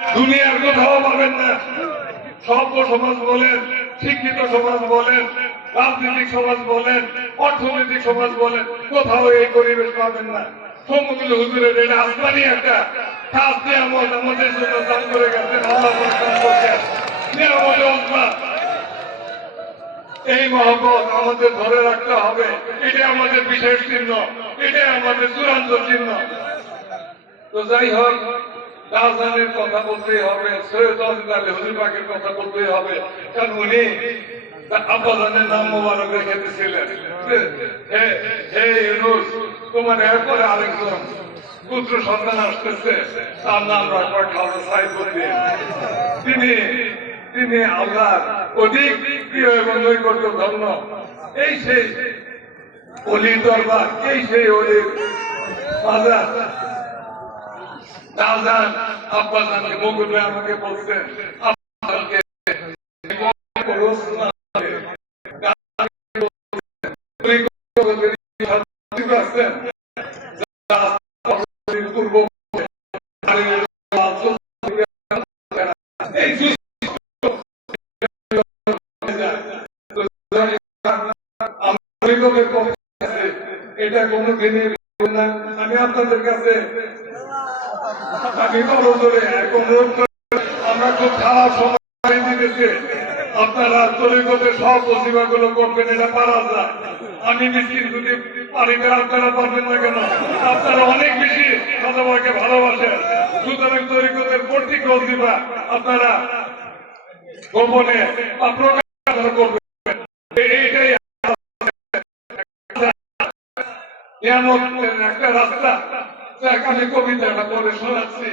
দুনিয়ার কোথাও পাবেন না। সভ্য সমাজ বলেন, শিক্ষিত সমাজ বলেন, রাজনৈতিক সমাজ বলেন, অর্থনৈতিক সমাজ বলেন, কোথাও এই পরিবেশ পাবেন না। সমুদ্র হুজুরের এটা আসমানি একটা খাস নিয়ামত আমাদের জন্য দান করে গেছেন আল্লাহ সম্পর্কে। নিয়ামতে ওজমা, এই মহব্বত আমাদের ধরে রাখতে হবে। এটা আমাদের বিশেষ চিহ্ন, এটা আমাদের চূড়ান্ত চিহ্ন। তো যাই হোক, রাজধানীর কথা বলতেই হবে, সৈয়দ আলী হুজুর পাকের কথা বলতেই হবে, কারণ উনি আব্বাজানের নাম মোবারক রেখেছিলেন। হে ইউনুস, তোমার এরপরে আরেকজন পুত্র সন্তান আসতেছে, তার নাম রাখবার খাওয়া সাইফুদ্দিন। তিনি আল্লাহর অধিক প্রিয় এবং নৈকট্য ধন্য। এই সেই অলির দরবার, এই সেই অলির বাজার। শাহজাহান আব্বাজানকে মুকুল ভাই আমাকে বলছেন, আব্বাজানকে এটা কোনো দিনের আমি আপনাদের কাছে আমরা খুব খারাপ সময় দিতেছি। আপনারা তরিকতের সব প্রতিভা গুলো করবেন, এটা পারা যায়। আমি মিসকিন যদি পারিতে আপনারা পারবেন না কেন? আপনারা অনেক বেশি সবাইকে ভালোবাসেন, সুতরাং তরিকতের প্রত্যেক প্রতিভা আপনারা গোপনে প্রকাশ করবেন। এইটাই নিয়ামতের একটা রাস্তা। আমি কবিতাটা পড়ে শোনাচ্ছি।